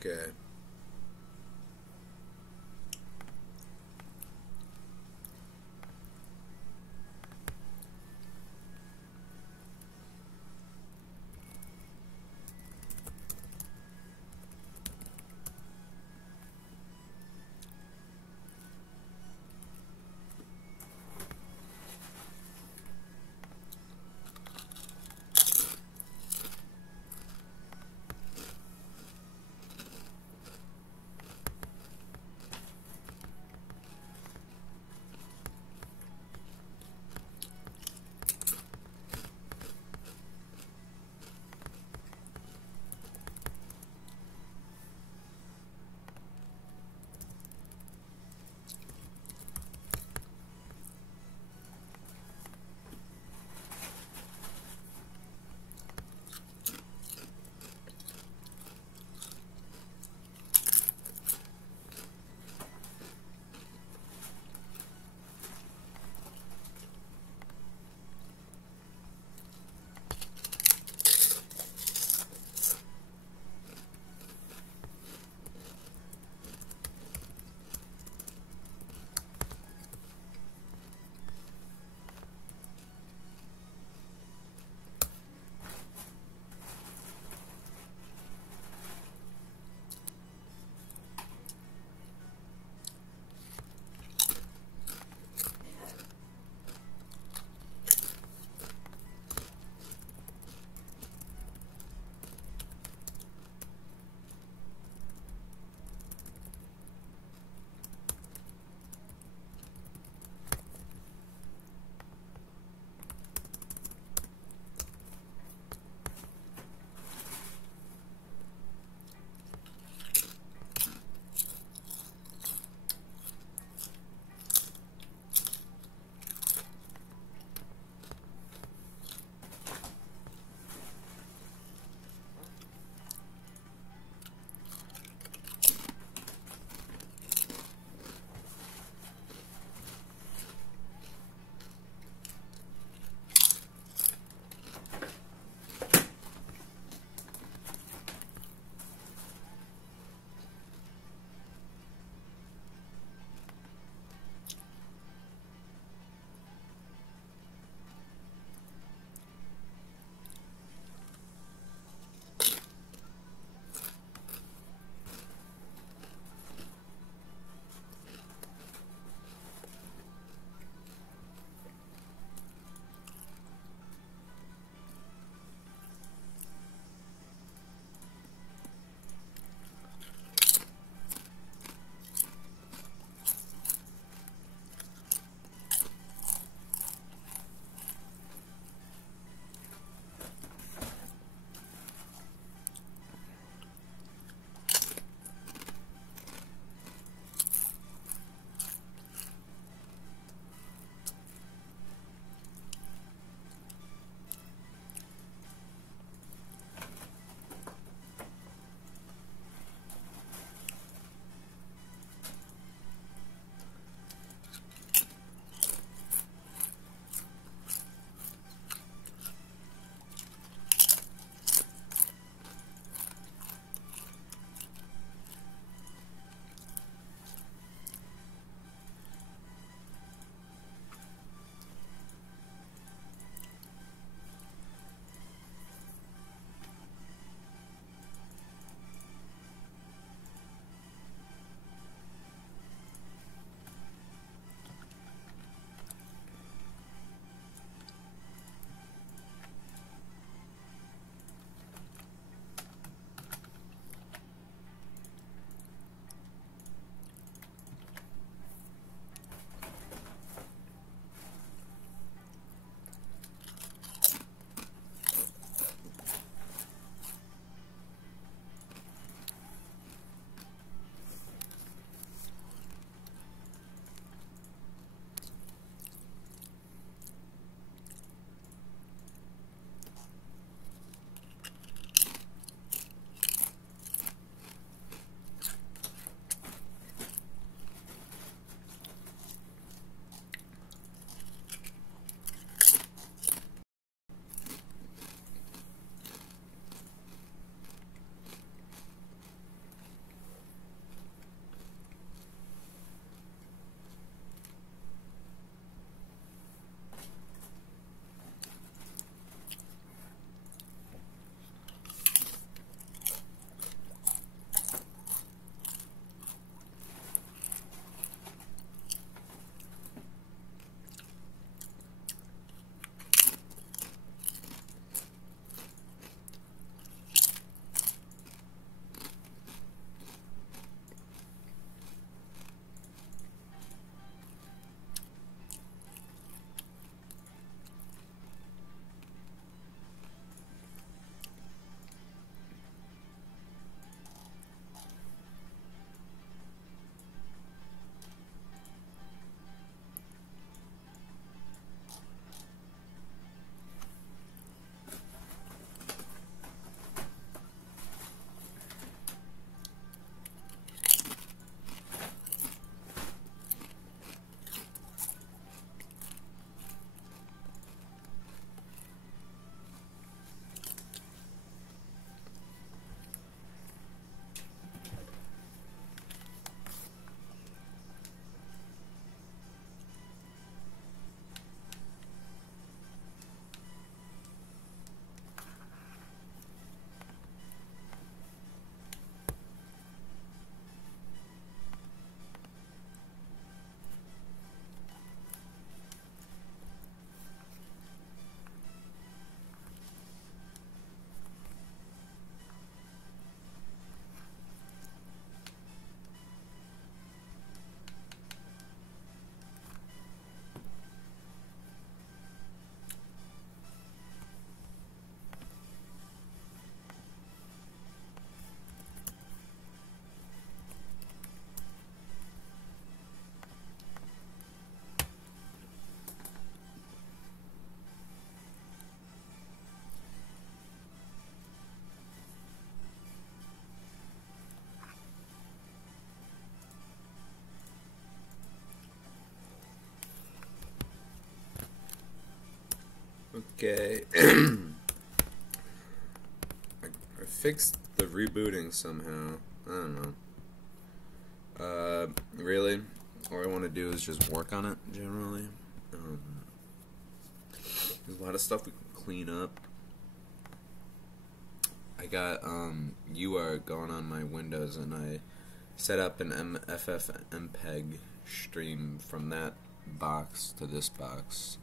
Okay. Okay. I fixed the rebooting somehow. I don't know. Really, all I want to do is just work on it generally. There's a lot of stuff we can clean up. I got UART going on my Windows, and I set up an FFmpeg stream from that box to this box,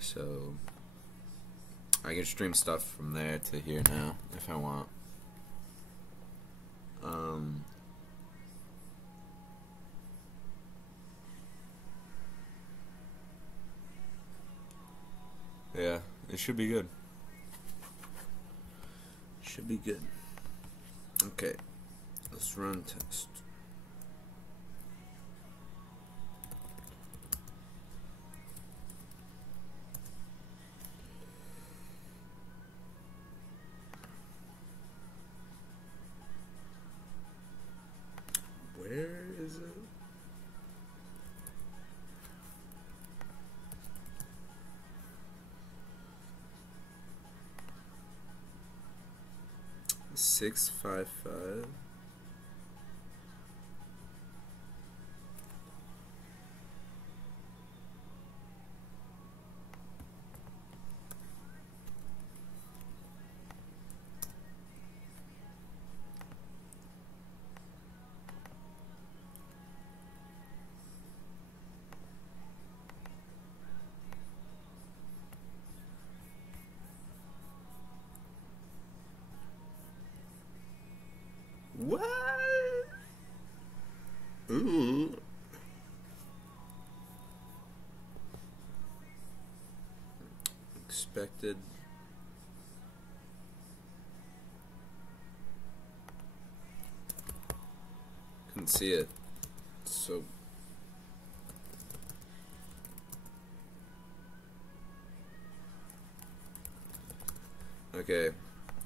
so I can stream stuff from there to here now if I want. Yeah, it should be good. Should be good. Okay, let's run test. Where is it? Six 5 5. What? Ooh. Expected. Couldn't see it. So. Okay.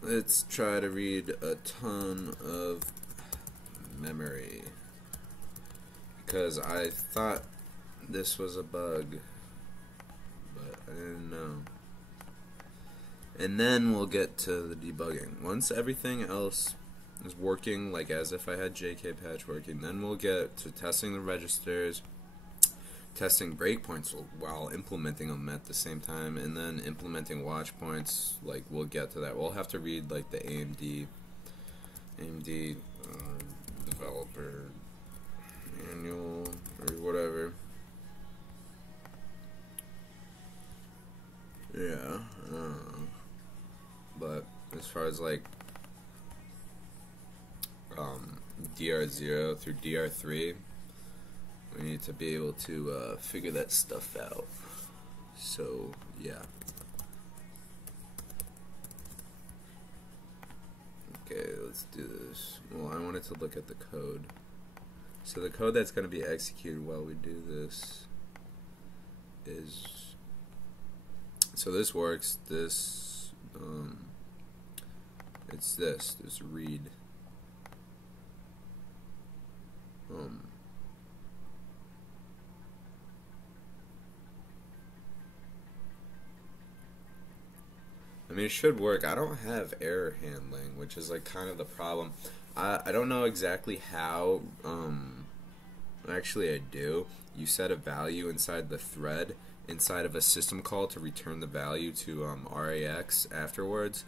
Let's try to read a ton of memory, because I thought this was a bug, but I didn't know. And then we'll get to the debugging. Once everything else is working, like as if I had JK patch working, then we'll get to testing the registers, testing breakpoints while implementing them at the same time, and then implementing watch points. Like, we'll get to that. We'll have to read like the AMD developer manual or whatever. Yeah, but as far as like DR0 through DR3, we need to be able to figure that stuff out. So, yeah. Okay, let's do this. Well, I wanted to look at the code. So the code that's going to be executed while we do this is... So this works. This, it's this read. I mean, it should work. I don't have error handling, which is like kind of the problem. I don't know exactly how. Actually, I do. You set a value inside the thread, inside of a system call, to return the value to RAX afterwards,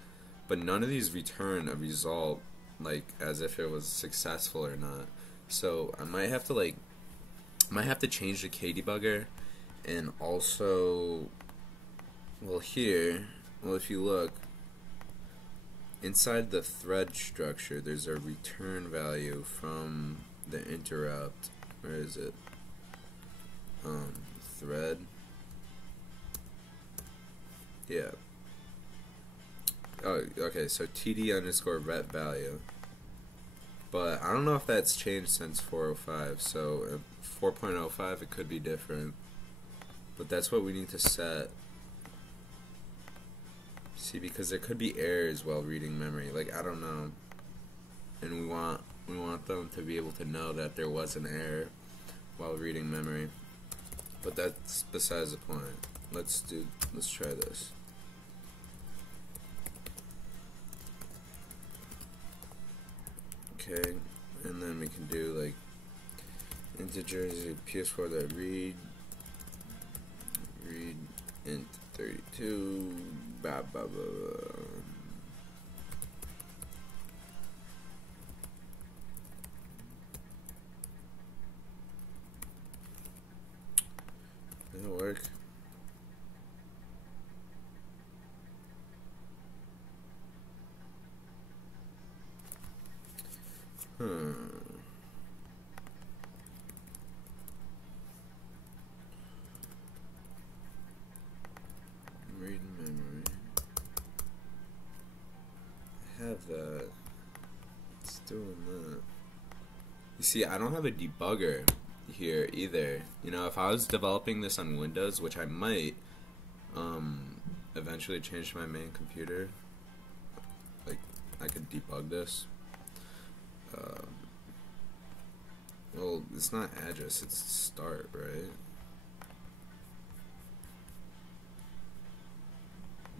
but none of these return a result like as if it was successful or not. So I might have to change the Debugger, and also, well, here. Well, if you look, inside the thread structure, there's a return value from the interrupt. Where is it? Thread. Yeah. Oh, okay, so TD_ret value. But I don't know if that's changed since 4.05, so 4.05 it could be different. But that's what we need to set. See, because there could be errors while reading memory. Like, I don't know. And we want them to be able to know that there was an error while reading memory. But that's besides the point. Let's try this. Okay, and then we can do like integers, ps4 read int 32, blah blah blah. That'll work. Read memory. I have that. It's doing that. You see, I don't have a debugger here either. You know, if I was developing this on Windows, which I might eventually change to my main computer, like I could debug this. Well, it's not address, it's start, right?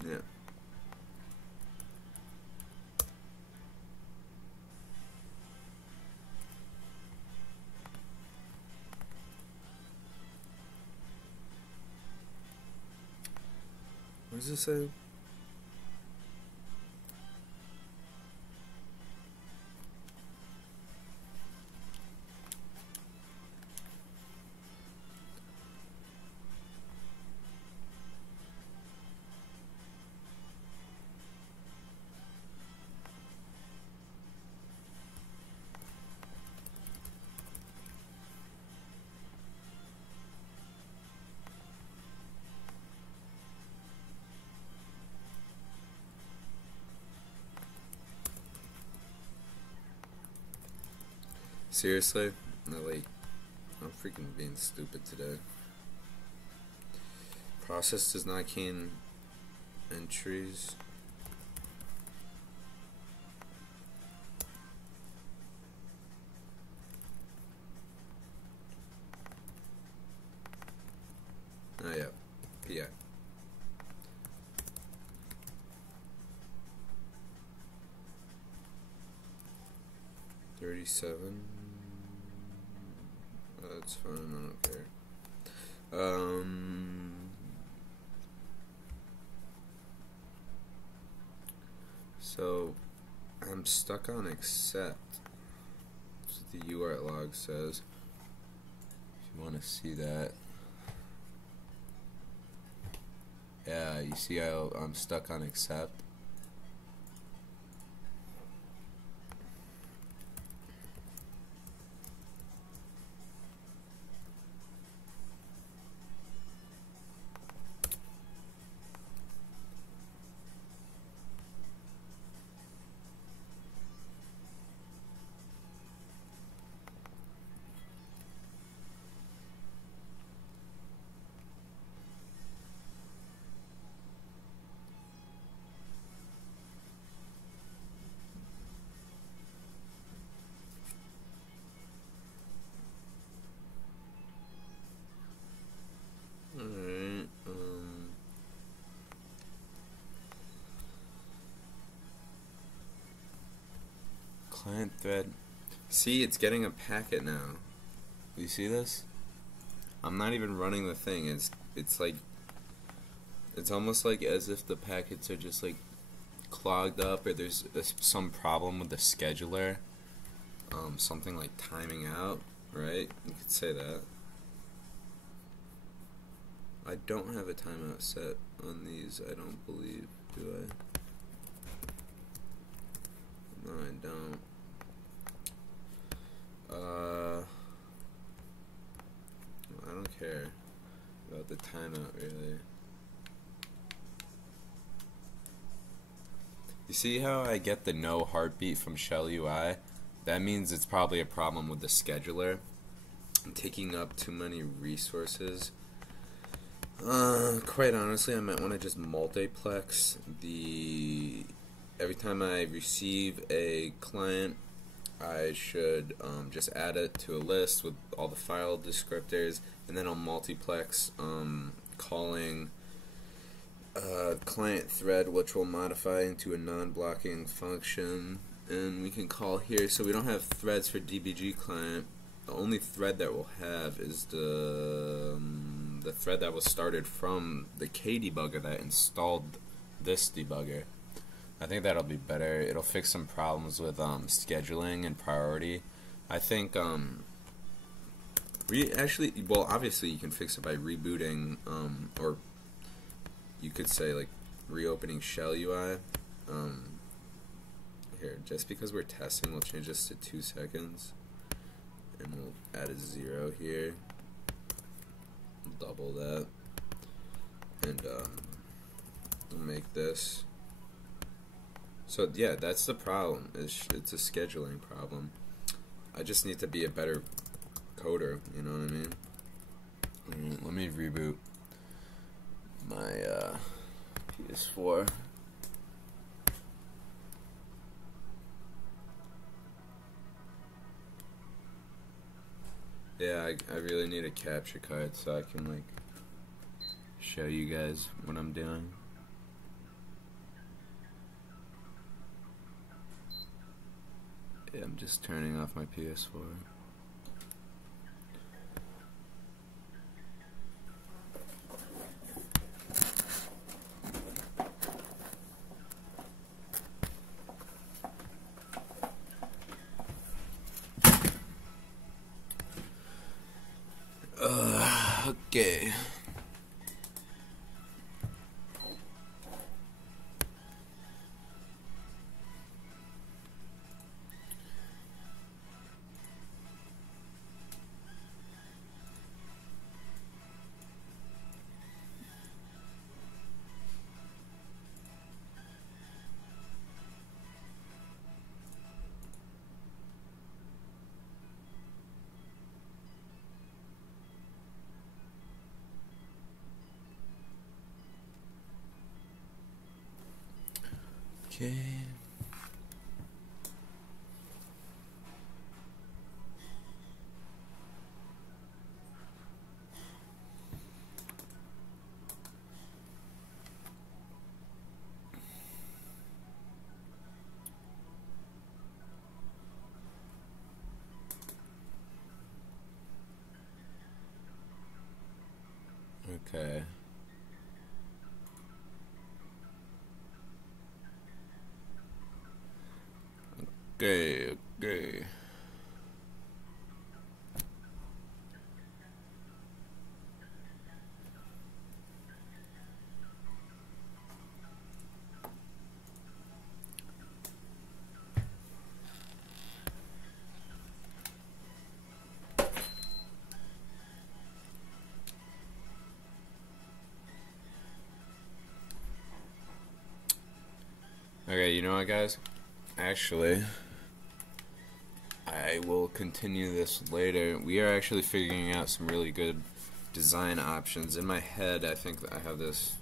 Yeah. What does it say? Seriously? No, like, I'm freaking being stupid today. Process does not key entries. Oh yeah, PI. $37. That's fine. I don't care. So I'm stuck on accept. That's what the UART log says. If you want to see that. Yeah, you see I'm stuck on accept. Client thread. See, it's getting a packet now. You see this? I'm not even running the thing. It's like, it's almost like as if the packets are just like clogged up, or there's some problem with the scheduler. Something like timing out, right? You could say that. I don't have a timeout set on these, I don't believe, do I? No, I don't. I don't care about the timeout, really. You see how I get the no heartbeat from Shell UI? That means it's probably a problem with the scheduler. I'm taking up too many resources. Quite honestly, I might want to just multiplex the... Every time I receive a client, I should just add it to a list with all the file descriptors, and then I'll multiplex calling client thread, which will modify into a non-blocking function, and we can call here. So we don't have threads for DBG client. The only thread that we'll have is the thread that was started from the Debugger that installed this debugger. I think that'll be better. It'll fix some problems with scheduling and priority. I think well, obviously you can fix it by rebooting, or you could say like reopening shell UI. Here, just because we're testing, we'll change this to 2 seconds, and we'll add a 0 here, double that, and we'll make this. So yeah, that's the problem. It's a scheduling problem. I just need to be a better coder, you know what I mean? Let me reboot my PS4. Yeah, I really need a capture card so I can like show you guys what I'm doing. Yeah, I'm just turning off my PS4. Okay. Okay. Okay. Okay. Okay, you know what, guys? Actually, I will continue this later. We are actually figuring out some really good design options. In my head, I think that I have this.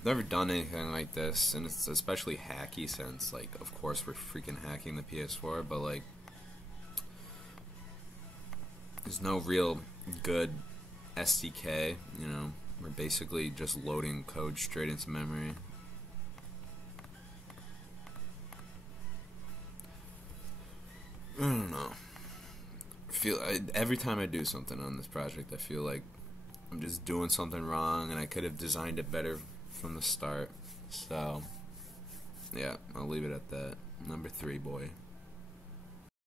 I've never done anything like this, and it's especially hacky since, like, of course we're freaking hacking the PS4, but, like, there's no real good SDK, you know? We're basically just loading code straight into memory. I don't know. Every time I do something on this project, I feel like I'm just doing something wrong, and I could have designed it better from the start. So, yeah, I'll leave it at that. Number 3, boy.